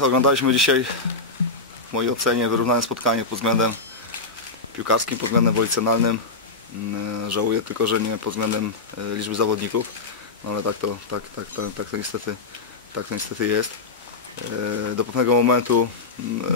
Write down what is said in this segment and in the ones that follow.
oglądaliśmy dzisiaj w mojej ocenie wyrównane spotkanie pod względem piłkarskim, pod względem wolicjonalnym. Mm, Żałuję tylko, że nie pod względem e, liczby zawodników, no ale tak to, tak, tak, tak, tak to, niestety, tak to niestety jest. E, Do pewnego momentu mm, e,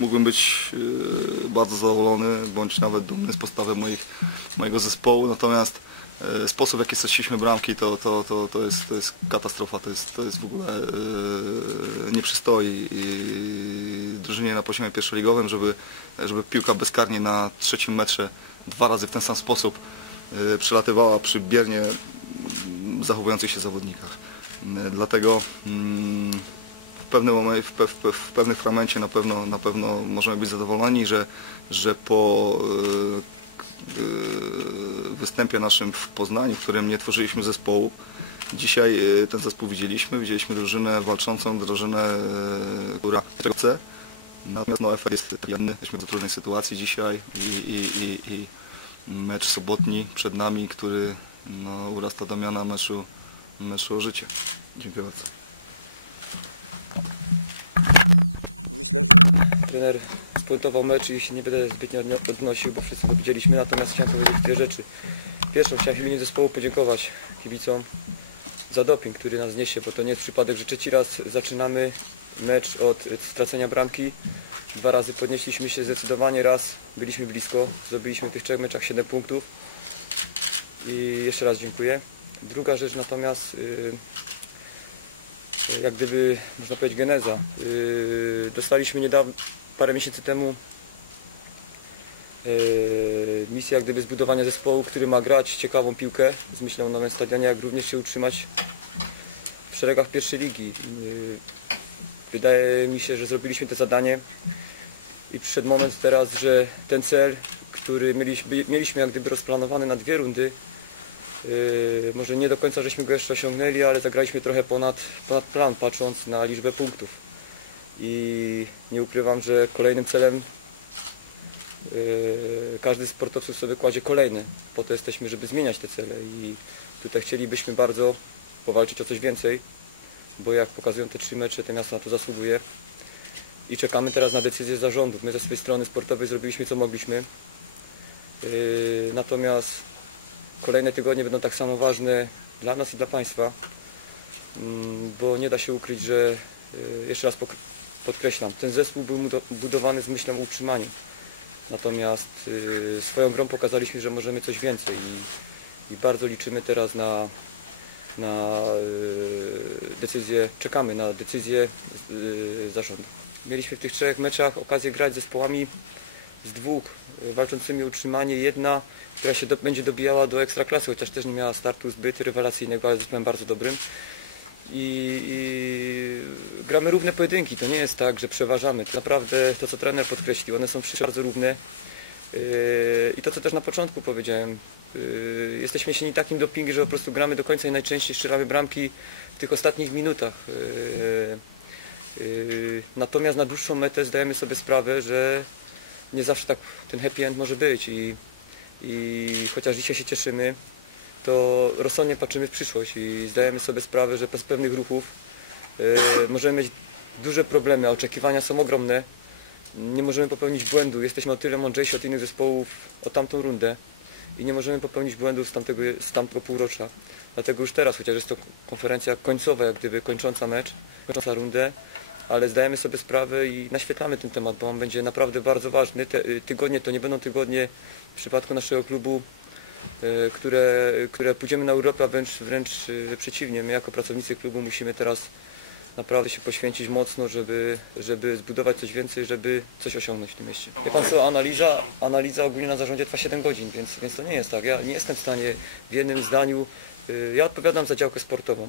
mógłbym być e, bardzo zadowolony, bądź nawet dumny z postawy moich, mojego zespołu, natomiast e, sposób w jaki straciliśmy bramki to, to, to, to, jest, to jest katastrofa, to jest, to jest w ogóle e, nie przystoi i drużynie na poziomie pierwszoligowym, żeby, żeby piłka bezkarnie na trzecim metrze dwa razy w ten sam sposób e, przelatywała przy biernie zachowujących się zawodnikach. E, Dlatego mm, w pewnym, momencie, w, w, w pewnym fragmencie na pewno, na pewno możemy być zadowoleni, że, że po e, e, występie naszym w Poznaniu, w którym nie tworzyliśmy zespołu, dzisiaj e, ten zespół widzieliśmy, widzieliśmy drużynę walczącą, drużynę, e, która chce. Natomiast no, efekt jest inny. Jesteśmy w trudnej sytuacji dzisiaj i, i, i, i mecz sobotni przed nami, który no, urasta do miana meczu, meczu o życie. Dziękuję bardzo. Trener spuentował mecz i się nie będę zbytnio odno- odnosił, bo wszyscy to widzieliśmy, natomiast chciałem powiedzieć dwie rzeczy. Pierwszą, chciałem w imieniu zespołu podziękować kibicom za doping, który nas niesie, bo to nie jest przypadek, że trzeci raz zaczynamy mecz od stracenia bramki. Dwa razy podnieśliśmy się zdecydowanie, raz byliśmy blisko, zdobyliśmy w tych trzech meczach 7 punktów i jeszcze raz dziękuję. Druga rzecz natomiast, y, jak gdyby, można powiedzieć, geneza. Yy, dostaliśmy niedawno, parę miesięcy temu yy, misję jak gdyby zbudowania zespołu, który ma grać ciekawą piłkę z myślą o nowym stadionie, jak również się utrzymać w szeregach pierwszej ligi. Yy, wydaje mi się, że zrobiliśmy to zadanie i przyszedł moment teraz, że ten cel, który mieliśmy, mieliśmy jak gdyby rozplanowany na dwie rundy, Yy, może nie do końca żeśmy go jeszcze osiągnęli, ale zagraliśmy trochę ponad, ponad plan, patrząc na liczbę punktów. I nie ukrywam, że kolejnym celem yy, każdy z sportowców sobie kładzie kolejny. Po to jesteśmy, żeby zmieniać te cele i tutaj chcielibyśmy bardzo powalczyć o coś więcej, bo jak pokazują te trzy mecze, to miasto na to zasługuje. I czekamy teraz na decyzję zarządów. My ze swojej strony sportowej zrobiliśmy co mogliśmy. Yy, natomiast kolejne tygodnie będą tak samo ważne dla nas i dla Państwa, mm, bo nie da się ukryć, że y, jeszcze raz podkreślam, ten zespół był budowany z myślą o utrzymaniu. Natomiast y, swoją grą pokazaliśmy, że możemy coś więcej i, i bardzo liczymy teraz na, na y, decyzję, czekamy na decyzję y, zarządu. Mieliśmy w tych trzech meczach okazję grać z zespołami z dwóch y, walczącymi o utrzymanie. Jedna, która się do, będzie dobijała do ekstraklasy, chociaż też nie miała startu zbyt rewelacyjnego, ale zespołem bardzo dobrym. I, I gramy równe pojedynki. To nie jest tak, że przeważamy. Naprawdę to, co trener podkreślił, one są bardzo równe. Yy, I to, co też na początku powiedziałem, yy, jesteśmy sieni takim dopingiem, że po prostu gramy do końca i najczęściej strzelamy bramki w tych ostatnich minutach. Yy, Natomiast na dłuższą metę zdajemy sobie sprawę, że nie zawsze tak ten happy end może być i, i chociaż dzisiaj się cieszymy, to rozsądnie patrzymy w przyszłość i zdajemy sobie sprawę, że bez pewnych ruchów yy, możemy mieć duże problemy, a oczekiwania są ogromne. Nie możemy popełnić błędu, jesteśmy o tyle mądrzejsi od innych zespołów o tamtą rundę i nie możemy popełnić błędów z tamtego, z tamtego półrocza. Dlatego już teraz, chociaż jest to konferencja końcowa, jak gdyby kończąca mecz, kończąca rundę, ale zdajemy sobie sprawę i naświetlamy ten temat, bo on będzie naprawdę bardzo ważny. Te y, tygodnie to nie będą tygodnie w przypadku naszego klubu, które, które pójdziemy na Europę, a wręcz, wręcz y, przeciwnie. My jako pracownicy klubu musimy teraz naprawdę się poświęcić mocno, żeby, żeby zbudować coś więcej, żeby coś osiągnąć w tym mieście. Wie Pan co, analiza, analiza ogólnie na zarządzie trwa 7 godzin, więc, więc to nie jest tak. Ja nie jestem w stanie w jednym zdaniu, y, ja odpowiadam za działkę sportową.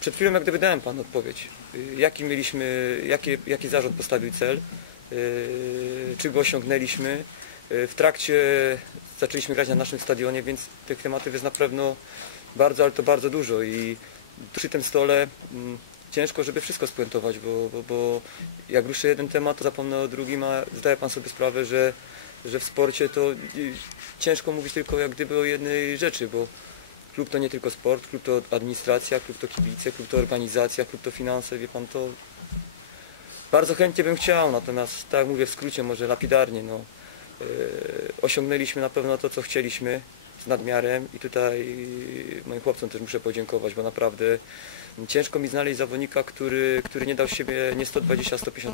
Przed chwilą jak gdyby dałem Pan odpowiedź. Jaki mieliśmy, jaki, jaki zarząd postawił cel, czy go osiągnęliśmy. Y, W trakcie zaczęliśmy grać na naszym stadionie, więc tych tematów jest na pewno bardzo, ale to bardzo dużo i przy tym stole mm, ciężko, żeby wszystko spuentować, bo, bo, bo jak ruszę jeden temat, to zapomnę o drugim, a zdaje Pan sobie sprawę, że, że w sporcie to y, ciężko mówić tylko jak gdyby o jednej rzeczy, bo klub to nie tylko sport, klub to administracja, klub to kibice, klub to organizacja, klub to finanse, wie pan, to bardzo chętnie bym chciał, natomiast tak jak mówię w skrócie, może lapidarnie, no, osiągnęliśmy na pewno to, co chcieliśmy z nadmiarem i tutaj moim chłopcom też muszę podziękować, bo naprawdę ciężko mi znaleźć zawodnika, który, który nie dał siebie nie 120, a 150%.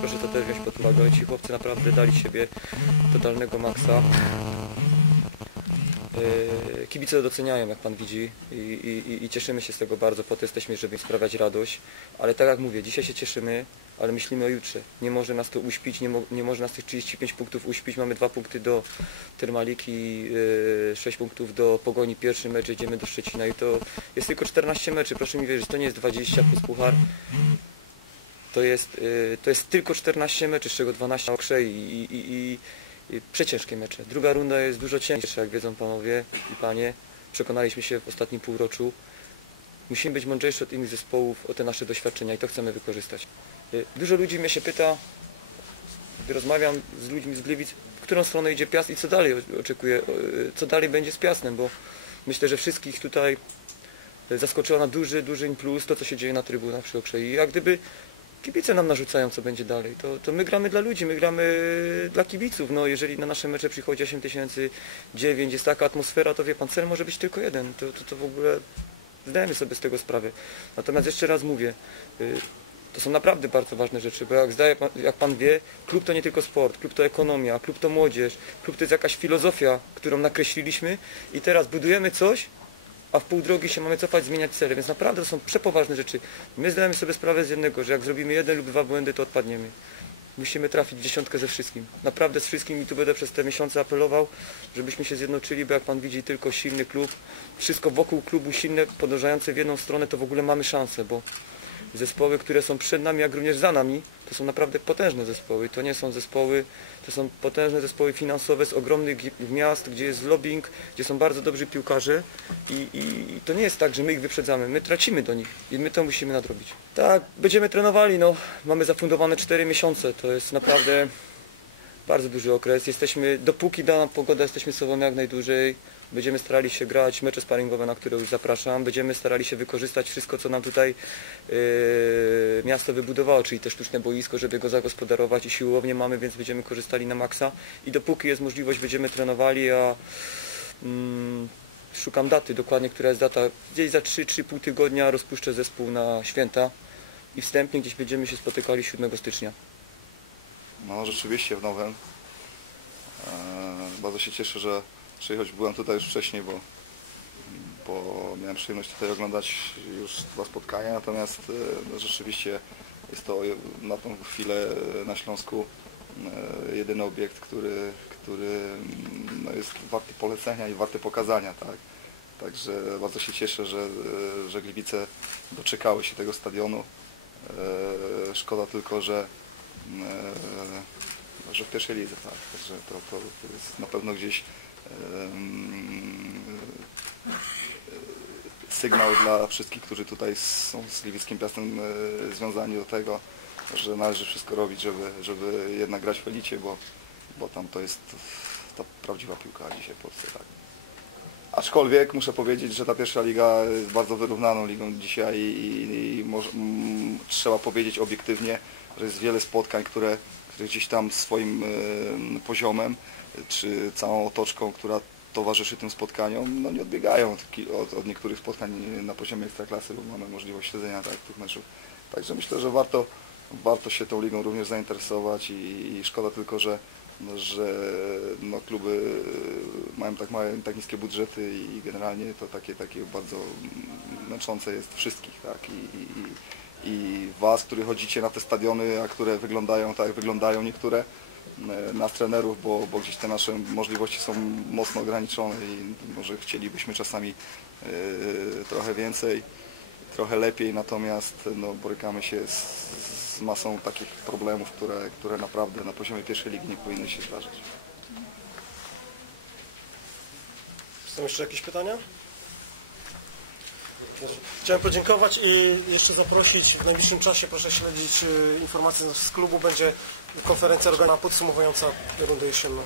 Proszę to też wziąć pod uwagę. Ci chłopcy naprawdę dali siebie totalnego maksa. Yy, Kibice doceniają, jak Pan widzi i, i, i cieszymy się z tego bardzo, po to jesteśmy, żeby sprawiać radość, ale tak jak mówię, dzisiaj się cieszymy, ale myślimy o jutrze. Nie może nas to uśpić, nie, mo, nie może nas tych 35 punktów uśpić, mamy dwa punkty do Termaliki, yy, 6 punktów do Pogoni, pierwszy mecz, jedziemy do Szczecina i to jest tylko 14 meczy, proszę mi wierzyć, to nie jest 20 plus puchar, to jest, yy, to jest tylko 14 meczy, z czego 12 okrze i, i, i, i przeciężkie mecze. Druga runda jest dużo cięższa, jak wiedzą panowie i panie. Przekonaliśmy się w ostatnim półroczu. Musimy być mądrzejsi od innych zespołów o te nasze doświadczenia i to chcemy wykorzystać. Y, Dużo ludzi mnie się pyta, gdy rozmawiam z ludźmi z Gliwic, w którą stronę idzie Piast i co dalej o- oczekuję, y, co dalej będzie z Piastem, bo myślę, że wszystkich tutaj y, zaskoczyło na duży, duży impuls to, co się dzieje na trybunach przy Okrzei. Jak gdyby kibice nam narzucają, co będzie dalej. To, to my gramy dla ludzi, my gramy dla kibiców. No, jeżeli na nasze mecze przychodzi 8 tysięcy, 9, jest taka atmosfera, to wie pan, cel może być tylko jeden. To, to, to w ogóle zdajemy sobie z tego sprawę. Natomiast jeszcze raz mówię, to są naprawdę bardzo ważne rzeczy, bo jak, zdaje jak pan wie, klub to nie tylko sport, klub to ekonomia, klub to młodzież, klub to jest jakaś filozofia, którą nakreśliliśmy i teraz budujemy coś, a w pół drogi się mamy cofać, zmieniać cele, więc naprawdę to są przepoważne rzeczy. My zdajemy sobie sprawę z jednego, że jak zrobimy jeden lub dwa błędy, to odpadniemy. Musimy trafić w dziesiątkę ze wszystkim. Naprawdę z wszystkim i tu będę przez te miesiące apelował, żebyśmy się zjednoczyli, bo jak Pan widzi, tylko silny klub, wszystko wokół klubu silne, podążające w jedną stronę, to w ogóle mamy szansę, bo zespoły, które są przed nami, jak również za nami, to są naprawdę potężne zespoły. To nie są zespoły, to są potężne zespoły finansowe z ogromnych miast, gdzie jest lobbying, gdzie są bardzo dobrzy piłkarze i, i to nie jest tak, że my ich wyprzedzamy, my tracimy do nich i my to musimy nadrobić. Tak, będziemy trenowali, no, mamy zafundowane 4 miesiące, to jest naprawdę bardzo duży okres. Jesteśmy, dopóki da nam pogoda, jesteśmy sobą jak najdłużej. Będziemy starali się grać mecze sparingowe, na które już zapraszam. Będziemy starali się wykorzystać wszystko, co nam tutaj yy, miasto wybudowało, czyli te sztuczne boisko, żeby go zagospodarować i siłownie mamy, więc będziemy korzystali na maksa. I dopóki jest możliwość, będziemy trenowali, a mm, szukam daty dokładnie, która jest data. Gdzieś za 3-3,5 tygodnia rozpuszczę zespół na święta i wstępnie gdzieś będziemy się spotykali 7 stycznia. No rzeczywiście w nowym. E, bardzo się cieszę, że, choć byłem tutaj już wcześniej, bo, bo miałem przyjemność tutaj oglądać już dwa spotkania, natomiast e, rzeczywiście jest to na tą chwilę na Śląsku e, jedyny obiekt, który, który no, jest warty polecenia i warty pokazania. Tak? Także bardzo się cieszę, że, e, że Gliwice doczekały się tego stadionu. E, Szkoda tylko, że e, że w pierwszej lidze, tak. Także to, to, jest na pewno gdzieś e, sygnał dla wszystkich, którzy tutaj są z Gliwickim Piastem e, związani do tego, że należy wszystko robić, żeby, żeby jednak grać w elicie, bo, bo tam to jest ta prawdziwa piłka dzisiaj w Polsce, tak. Aczkolwiek muszę powiedzieć, że ta pierwsza liga jest bardzo wyrównaną ligą dzisiaj i, i, i może, mm, trzeba powiedzieć obiektywnie, że jest wiele spotkań, które, które gdzieś tam swoim e, poziomem czy całą otoczką, która towarzyszy tym spotkaniom, no nie odbiegają od, od, niektórych spotkań na poziomie ekstraklasy, bo mamy możliwość śledzenia tak, tych meczów. Także myślę, że warto, warto się tą ligą również zainteresować i, i szkoda tylko, że że no, kluby mają tak małe, tak niskie budżety i generalnie to takie, takie bardzo męczące jest wszystkich, tak? I, i, i Was, którzy chodzicie na te stadiony, a które wyglądają tak jak wyglądają niektóre, e, nas trenerów, bo, bo gdzieś te nasze możliwości są mocno ograniczone i może chcielibyśmy czasami e, trochę więcej, trochę lepiej, natomiast no, borykamy się z, z masą takich problemów, które, które naprawdę na poziomie pierwszej ligi nie powinny się zdarzyć. Są jeszcze jakieś pytania? Chciałem podziękować i jeszcze zaprosić w najbliższym czasie, proszę śledzić y, informacje z klubu, będzie konferencja organizowana podsumowująca rundę jesienną.